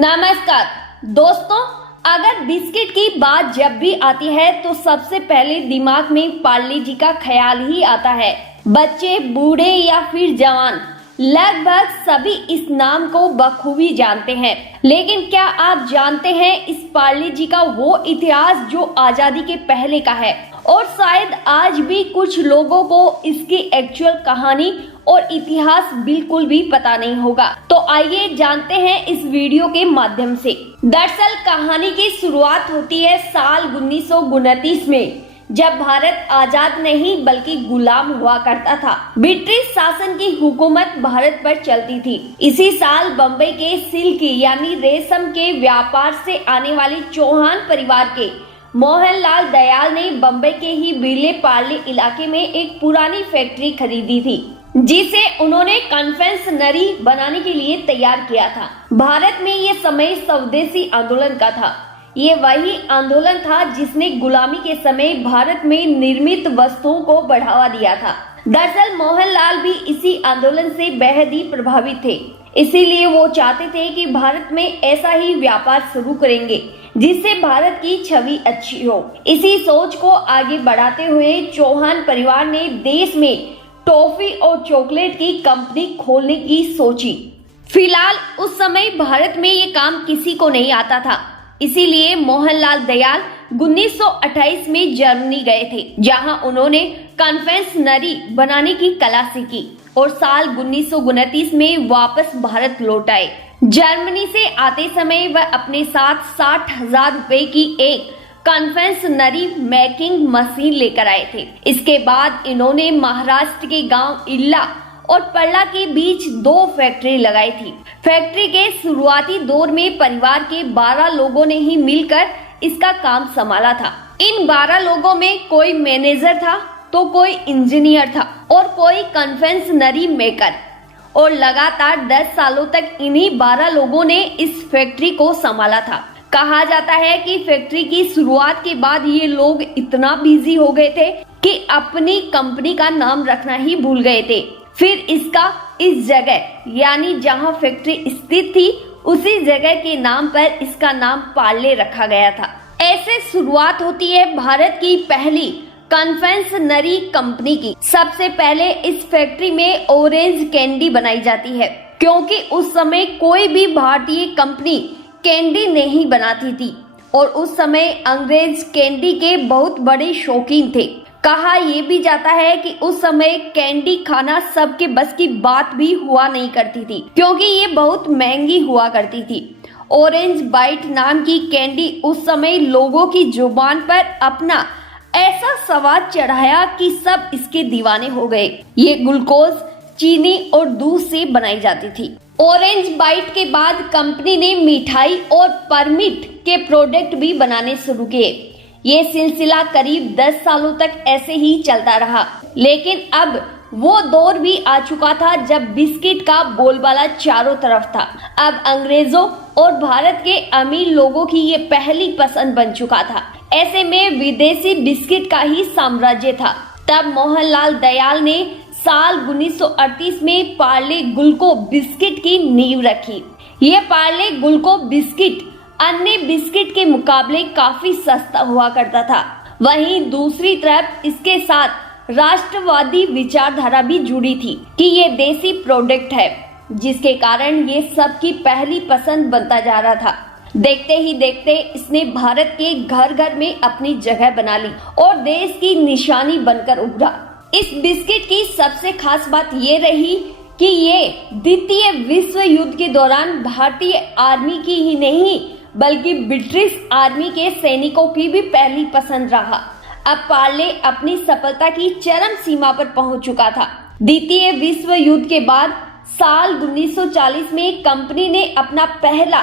नमस्कार दोस्तों, अगर बिस्किट की बात जब भी आती है तो सबसे पहले दिमाग में पार्ले जी का ख्याल ही आता है। बच्चे, बूढ़े या फिर जवान लगभग सभी इस नाम को बखूबी जानते हैं। लेकिन क्या आप जानते हैं इस पार्ले जी का वो इतिहास जो आजादी के पहले का है और शायद आज भी कुछ लोगों को इसकी एक्चुअल कहानी और इतिहास बिल्कुल भी पता नहीं होगा। तो आइए जानते हैं इस वीडियो के माध्यम से। दरअसल कहानी की शुरुआत होती है साल 1929 में, जब भारत आजाद नहीं बल्कि गुलाम हुआ करता था। ब्रिटिश शासन की हुकूमत भारत पर चलती थी। इसी साल बम्बई के सिल्क यानी रेशम के व्यापार से आने वाले चौहान परिवार के मोहनलाल दयाल ने बम्बई के ही बिरले पार्ले इलाके में एक पुरानी फैक्ट्री खरीदी थी, जिसे उन्होंने कन्फेक्शनरी बनाने के लिए तैयार किया था। भारत में ये समय स्वदेशी आंदोलन का था। ये वही आंदोलन था जिसने गुलामी के समय भारत में निर्मित वस्तुओं को बढ़ावा दिया था। दरअसल मोहनलाल भी इसी आंदोलन से बेहद ही प्रभावित थे, इसीलिए वो चाहते थे कि भारत में ऐसा ही व्यापार शुरू करेंगे जिससे भारत की छवि अच्छी हो। इसी सोच को आगे बढ़ाते हुए चौहान परिवार ने देश में टॉफी और चॉकलेट की कंपनी खोलने की सोची। फिलहाल उस समय भारत में ये काम किसी को नहीं आता था, इसीलिए मोहनलाल दयाल 1928 में जर्मनी गए थे, जहां उन्होंने कन्फेक्शनरी बनाने की कला सीखी और साल 1929 में वापस भारत लौट आए। जर्मनी से आते समय वह अपने साथ 60,000 रुपए की एक कन्फेक्शनरी मेकिंग मशीन लेकर आए थे। इसके बाद इन्होंने महाराष्ट्र के गांव इल्ला और पल्ला के बीच 2 फैक्ट्री लगाई थी। फैक्ट्री के शुरुआती दौर में परिवार के 12 लोगों ने ही मिलकर इसका काम संभाला था। इन 12 लोगों में कोई मैनेजर था, तो कोई इंजीनियर था और कोई कन्फेक्शनरी मेकर, और लगातार 10 सालों तक इन्हीं 12 लोगों ने इस फैक्ट्री को संभाला था। कहा जाता है कि फैक्ट्री की शुरुआत के बाद ये लोग इतना बिजी हो गए थे कि अपनी कंपनी का नाम रखना ही भूल गए थे। फिर इस जगह यानी जहां फैक्ट्री स्थित थी उसी जगह के नाम पर इसका नाम पार्ले रखा गया था। ऐसे शुरुआत होती है भारत की पहली कन्फेक्शनरी कंपनी की। सबसे पहले इस फैक्ट्री में ऑरेंज कैंडी बनाई जाती है, क्योंकि उस समय कोई भी भारतीय कंपनी कैंडी नहीं बनाती थी और उस समय अंग्रेज कैंडी के बहुत बड़े शौकीन थे। कहा यह भी जाता है कि उस समय कैंडी खाना सबके बस की बात भी हुआ नहीं करती थी, क्योंकि ये बहुत महंगी हुआ करती थी। ऑरेंज बाइट नाम की कैंडी उस समय लोगों की जुबान पर अपना ऐसा स्वाद चढ़ाया कि सब इसके दीवाने हो गए। ये ग्लूकोज, चीनी और दूध से बनाई जाती थी। ऑरेंज बाइट के बाद कंपनी ने मिठाई और परमिट के प्रोडक्ट भी बनाने शुरू किए। ये सिलसिला करीब 10 सालों तक ऐसे ही चलता रहा, लेकिन अब वो दौर भी आ चुका था जब बिस्किट का बोलबाला चारों तरफ था। अब अंग्रेजों और भारत के अमीर लोगों की ये पहली पसंद बन चुका था। ऐसे में विदेशी बिस्किट का ही साम्राज्य था। तब मोहनलाल दयाल ने साल 1938 में पार्ले गुल्को बिस्किट की नींव रखी। ये पार्ले गुल्को बिस्किट अन्य बिस्किट के मुकाबले काफी सस्ता हुआ करता था। वहीं दूसरी तरफ इसके साथ राष्ट्रवादी विचारधारा भी जुड़ी थी कि ये देसी प्रोडक्ट है, जिसके कारण ये सबकी पहली पसंद बनता जा रहा था। देखते ही देखते इसने भारत के घर घर में अपनी जगह बना ली और देश की निशानी बनकर उभरा। इस बिस्किट की सबसे खास बात ये रही कि ये द्वितीय विश्व युद्ध के दौरान भारतीय आर्मी की ही नहीं बल्कि ब्रिटिश आर्मी के सैनिकों की भी पहली पसंद रहा। अब पार्ले अपनी सफलता की चरम सीमा पर पहुंच चुका था। द्वितीय विश्व युद्ध के बाद साल 1940 में कंपनी ने अपना पहला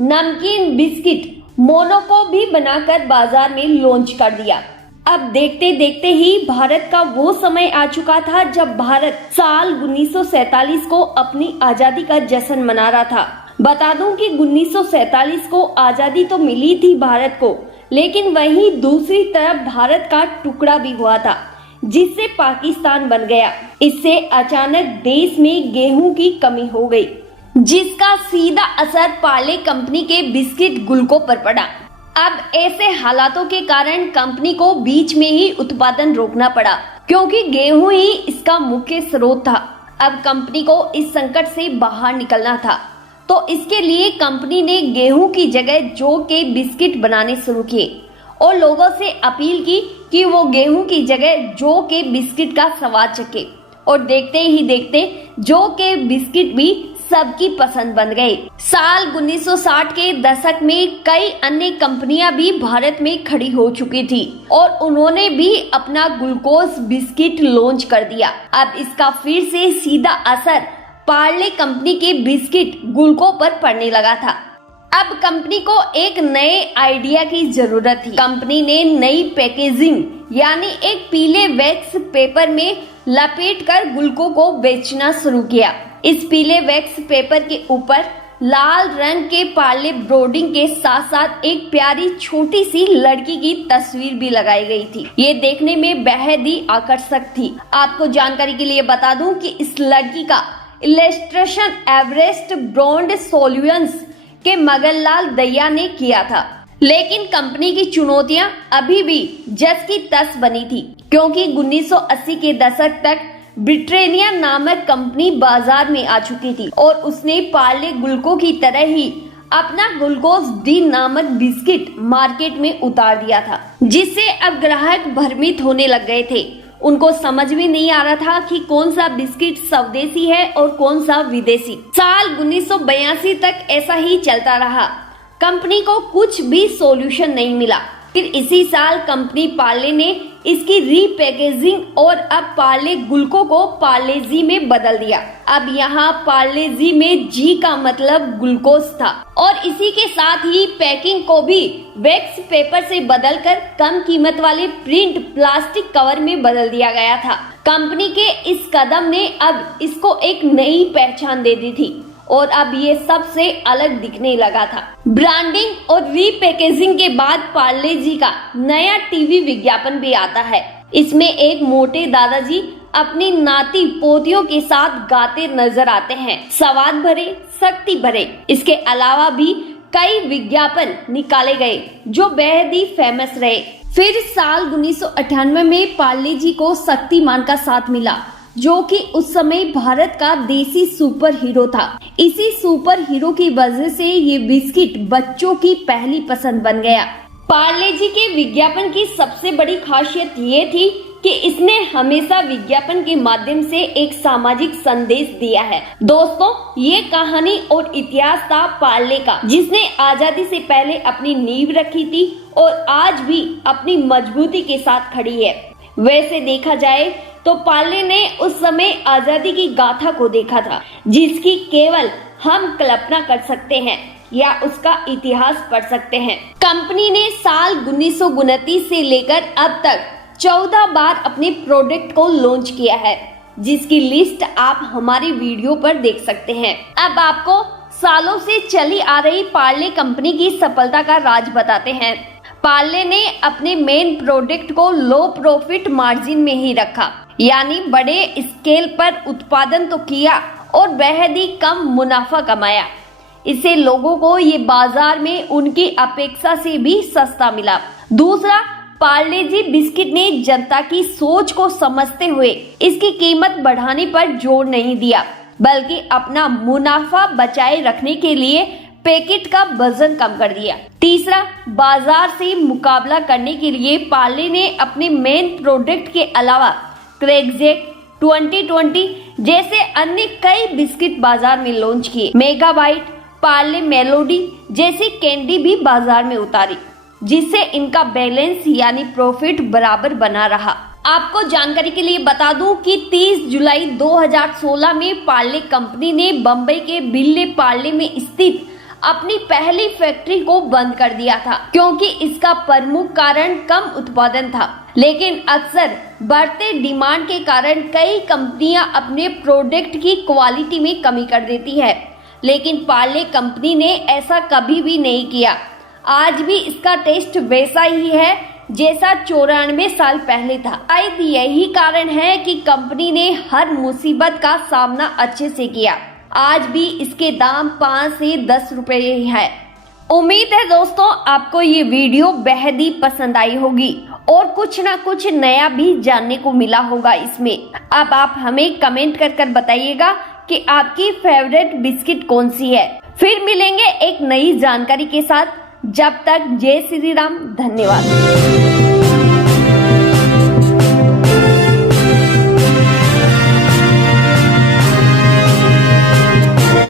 नमकीन बिस्किट मोनो भी बनाकर बाजार में लॉन्च कर दिया। अब देखते देखते ही भारत का वो समय आ चुका था जब भारत साल 1947 को अपनी आजादी का जश्न मना रहा था। बता दूं कि 1947 को आजादी तो मिली थी भारत को, लेकिन वहीं दूसरी तरफ भारत का टुकड़ा भी हुआ था, जिससे पाकिस्तान बन गया। इससे अचानक देश में गेहूं की कमी हो गई। जिसका सीधा असर पार्ले कंपनी के बिस्किट गुल्को पर पड़ा। अब ऐसे हालातों के कारण कंपनी को बीच में ही उत्पादन रोकना पड़ा, क्योंकि गेहूं ही इसका मुख्य स्रोत था। अब कंपनी को इस संकट से बाहर निकलना था, तो इसके लिए कंपनी ने गेहूं की जगह जौ के बिस्किट बनाने शुरू किए और लोगों से अपील की कि वो गेहूं की जगह जौ के बिस्किट का स्वाद चखे। और देखते ही देखते जौ के बिस्किट भी सबकी पसंद बन गए। साल 1960 के दशक में कई अन्य कंपनियां भी भारत में खड़ी हो चुकी थी और उन्होंने भी अपना ग्लूकोज बिस्किट लॉन्च कर दिया। अब इसका फिर से सीधा असर पार्ले कंपनी के बिस्किट गुल्को पर पड़ने लगा था। अब कंपनी को एक नए आइडिया की जरूरत थी। कंपनी ने नई पैकेजिंग यानी एक पीले वैक्स पेपर में लपेटकर गुल्को को बेचना शुरू किया। इस पीले वैक्स पेपर के ऊपर लाल रंग के पार्ले ब्रोडिंग के साथ साथ एक प्यारी छोटी सी लड़की की तस्वीर भी लगाई गई थी। ये देखने में बेहद ही आकर्षक थी। आपको जानकारी के लिए बता दूं कि इस लड़की का इलस्ट्रेशन एवरेस्ट ब्रांड सॉल्यूशंस के मगनलाल दहिया ने किया था। लेकिन कंपनी की चुनौतियां अभी भी जस की तस बनी थी, क्योंकि 1980 के दशक तक ब्रिटानिया नामक कंपनी बाजार में आ चुकी थी और उसने पार्ले गुल्को की तरह ही अपना ग्लूकोज डी नामक बिस्किट मार्केट में उतार दिया था, जिससे अब ग्राहक भ्रमित होने लग गए थे। उनको समझ में नहीं आ रहा था कि कौन सा बिस्किट स्वदेशी है और कौन सा विदेशी। साल 1982 तक ऐसा ही चलता रहा। कंपनी को कुछ भी सॉल्यूशन नहीं मिला। फिर इसी साल कंपनी पार्ले ने इसकी रीपैकेजिंग और अब पार्ले गुल्को को पार्ले जी में बदल दिया। अब यहाँ पार्ले जी में जी का मतलब ग्लूकोज था और इसी के साथ ही पैकिंग को भी वैक्स पेपर से बदलकर कम कीमत वाले प्रिंट प्लास्टिक कवर में बदल दिया गया था। कंपनी के इस कदम ने अब इसको एक नई पहचान दे दी थी और अब ये सबसे अलग दिखने लगा था। ब्रांडिंग और रीपैकेजिंग के बाद पार्ले जी का नया टीवी विज्ञापन भी आता है। इसमें एक मोटे दादाजी अपनी नाती पोतियों के साथ गाते नजर आते हैं, स्वाद भरे शक्ति भरे। इसके अलावा भी कई विज्ञापन निकाले गए जो बेहद ही फेमस रहे। फिर साल 1998 में पार्ले जी को शक्तिमान का साथ मिला, जो कि उस समय भारत का देसी सुपर हीरो था। इसी सुपर हीरो की वजह से ये बिस्किट बच्चों की पहली पसंद बन गया। पार्ले जी के विज्ञापन की सबसे बड़ी खासियत ये थी कि इसने हमेशा विज्ञापन के माध्यम से एक सामाजिक संदेश दिया है। दोस्तों, ये कहानी और इतिहास था पार्ले का, जिसने आजादी से पहले अपनी नींव रखी थी और आज भी अपनी मजबूती के साथ खड़ी है। वैसे देखा जाए तो पार्ले ने उस समय आजादी की गाथा को देखा था, जिसकी केवल हम कल्पना कर सकते हैं या उसका इतिहास पढ़ सकते हैं। कंपनी ने साल 1929 से लेकर अब तक 14 बार अपने प्रोडक्ट को लॉन्च किया है, जिसकी लिस्ट आप हमारी वीडियो पर देख सकते हैं। अब आपको सालों से चली आ रही पार्ले कंपनी की सफलता का राज बताते हैं। पार्ले ने अपने मेन प्रोडक्ट को लो प्रॉफिट मार्जिन में ही रखा, यानी बड़े स्केल पर उत्पादन तो किया और बेहद ही कम मुनाफा कमाया। इससे लोगों को ये बाजार में उनकी अपेक्षा से भी सस्ता मिला। दूसरा, पार्ले जी बिस्किट ने जनता की सोच को समझते हुए इसकी कीमत बढ़ाने पर जोर नहीं दिया, बल्कि अपना मुनाफा बचाए रखने के लिए पैकेट का वजन कम कर दिया। तीसरा, बाजार से मुकाबला करने के लिए पार्ले ने अपने मेन प्रोडक्ट के अलावा क्रैकजैक 2020 जैसे अन्य कई बिस्किट बाजार में लॉन्च किए। मेगाबाइट, पार्ले मेलोडी जैसी कैंडी भी बाजार में उतारी, जिससे इनका बैलेंस यानी प्रॉफिट बराबर बना रहा। आपको जानकारी के लिए बता दूं कि 30 जुलाई 2016 में पार्ले कंपनी ने बम्बई के विले पार्ले में स्थित अपनी पहली फैक्ट्री को बंद कर दिया था, क्योंकि इसका प्रमुख कारण कम उत्पादन था। लेकिन अक्सर बढ़ते डिमांड के कारण कई कंपनियां अपने प्रोडक्ट की क्वालिटी में कमी कर देती है, लेकिन पार्ले कंपनी ने ऐसा कभी भी नहीं किया। आज भी इसका टेस्ट वैसा ही है जैसा 94 साल पहले था। शायद यही कारण है कि कंपनी ने हर मुसीबत का सामना अच्छे से किया आज भी इसके दाम 5 से 10 रुपए ही है। उम्मीद है दोस्तों आपको ये वीडियो बेहद ही पसंद आई होगी और कुछ ना कुछ नया भी जानने को मिला होगा इसमें। अब आप हमें कमेंट कर बताइएगा कि आपकी फेवरेट बिस्किट कौन सी है। फिर मिलेंगे एक नई जानकारी के साथ। जब तक जय श्री राम, धन्यवाद।